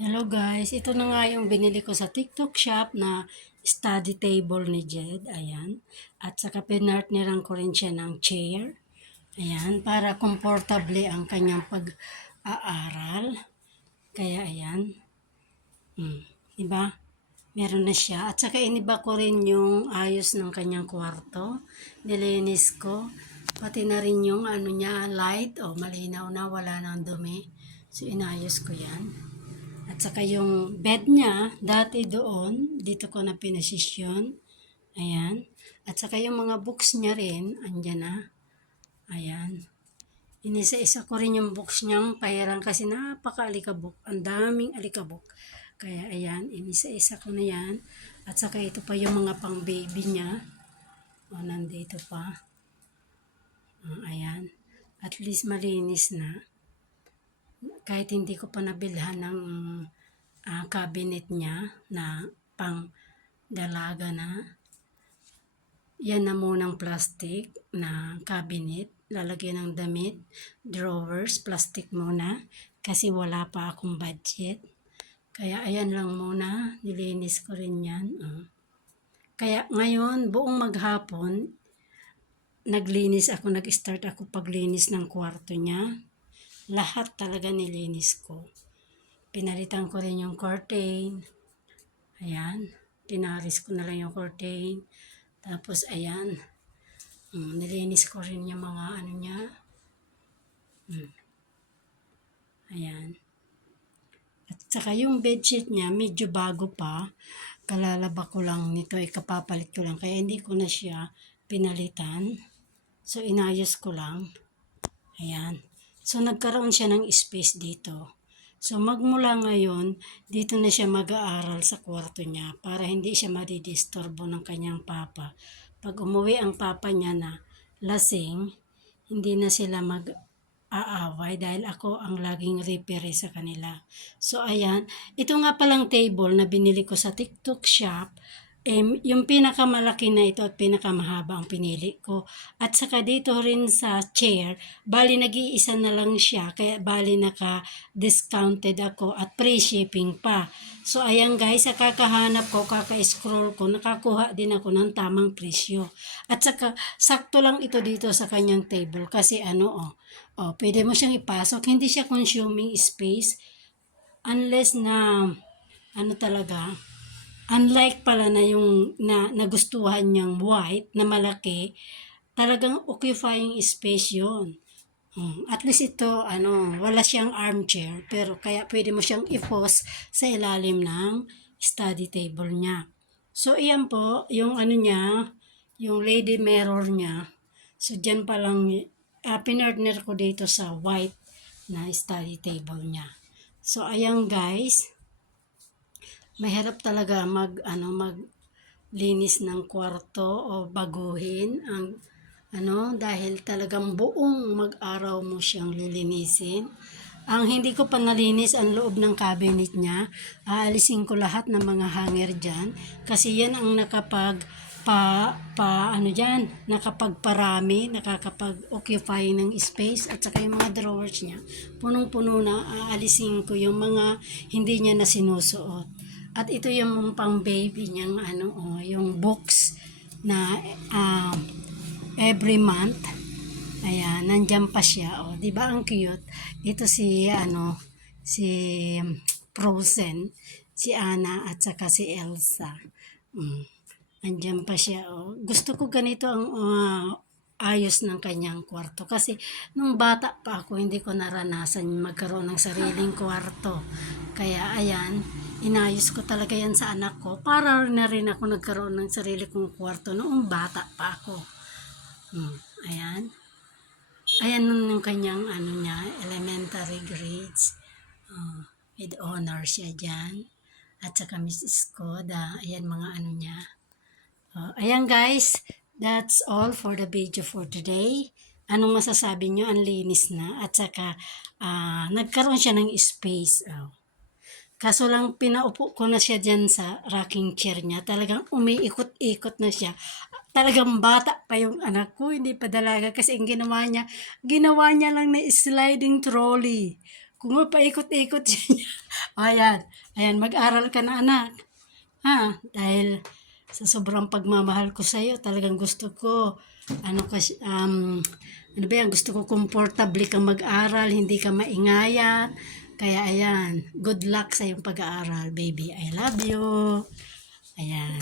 Hello guys, ito na nga yung binili ko sa TikTok shop na study table ni Jed. Ayan. At saka pinartneran ko rin siya ng chair. Ayan, para komportable ang kanyang pag-aaral. Kaya ayan. Diba? Meron na siya. At saka iniba ko rin yung ayos ng kanyang kwarto. Nilinis ko. Pati na rin yung ano niya, light. O, malinaw na, wala nang dumi. So, inayos ko yan. At saka yung bed niya, dati doon, dito ko na pinasisyon. Ayan. At saka yung mga books niya rin, andyan na. Ayan. Inisa-isa ko rin yung books niyang pahiran kasi napaka-alikabok. Ang daming alikabok. Kaya ayan, inisa-isa ko na yan. At saka ito pa yung mga pang baby niya. O, nandito pa. Ayan. At least malinis na. Kahit hindi ko pa nabilhan ng cabinet niya na pang dalaga na. Yan na munang plastic na cabinet. Lalagyan ng damit, drawers, plastic muna. Kasi wala pa akong budget. Kaya ayan lang muna. Nilinis ko rin yan. Kaya ngayon, buong maghapon, nag-start ako paglinis ng kwarto niya. Lahat talaga nilinis ko. Pinalitan ko rin yung curtain. Ayan. Pinaris ko na lang yung curtain. Tapos, ayan. Nilinis ko rin yung mga ano niya. Ayan. At saka yung bedsheet niya, medyo bago pa. Kalalaba ko lang nito, ikapapalit ko lang. Kaya hindi ko na siya pinalitan. So, inayos ko lang. Ayan. So, nagkaroon siya ng space dito. So, magmula ngayon, dito na siya mag-aaral sa kwarto niya para hindi siya madidisturbo ng kanyang papa. Pag umuwi ang papa niya na lasing, hindi na sila mag-aaway dahil ako ang laging referee sa kanila. So, ayan. Ito nga palang table na binili ko sa TikTok shop. Yung pinakamalaki na ito at pinakamahaba ang pinili ko. At saka dito rin sa chair, bali nag-iisa na lang siya, kaya bali naka-discounted ako at free shipping pa. So ayan guys, sa kakahanap ko, kaka-scroll ko, nakakuha din ako ng tamang presyo. At saka sakto lang ito dito sa kanyang table kasi pwede mo siyang ipasok, hindi siya consuming space unless na talaga. Unlike pala na yung nagustuhan niyang white na malaki, talagang occupying space yun. At least ito, wala siyang armchair, pero kaya pwede mo siyang i-post sa ilalim ng study table niya. So, iyan po, yung niya, yung lady mirror niya. So, dyan palang, pinartner ko dito sa white na study table niya. So, ayan guys, mahirap talaga maglinis ng kwarto o baguhin ang dahil talagang buong mag-araw mo siyang lilinisin. Ang hindi ko pa nalinis ang loob ng cabinet niya, aalisin ko lahat ng mga hanger dyan kasi yan ang nakapagparami, nakakapag-occupy ng space at saka yung mga drawers niya. Punong-puno na, aalisin ko yung mga hindi niya na sinusuot. At ito yung pang baby niyang yung books na every month. Ayan, nandyan pa siya. O, di ba ang cute? Ito si Frozen, si Anna at saka si Elsa. Nandyan pa siya. O. Gusto ko ganito ang ayos ng kanyang kwarto. Kasi nung bata pa ako, hindi ko naranasan magkaroon ng sariling kwarto. Kaya ayan, inayos ko talaga yan sa anak ko. Para na rin ako nagkaroon ng sarili kong kwarto noong bata pa ako. Ayan. Ayan yung kanyang niya, elementary grades. With honor siya dyan. At saka Mrs. Koda. Ayan mga niya. Ayan guys, that's all for the video for today. Anong masasabi nyo? Ang linis na. At saka nagkaroon siya ng space. Kaso lang pinaupo ko na siya dyan sa rocking chair niya. Talagang umiikot-ikot na siya. Talagang bata pa yung anak ko, hindi pa dalaga. Kasi ang ginawa niya lang na sliding trolley. Kung paikot-ikot siya. Ayan. Ayan, mag-aral ka na anak. Ha? Dahil sa sobrang pagmamahal ko sa iyo, talagang gusto ko, ano ba yan, gusto ko komportable kang mag-aral, hindi ka maingayat. Kaya ayan, good luck sa iyong pag-aaral, baby. I love you. Ayan.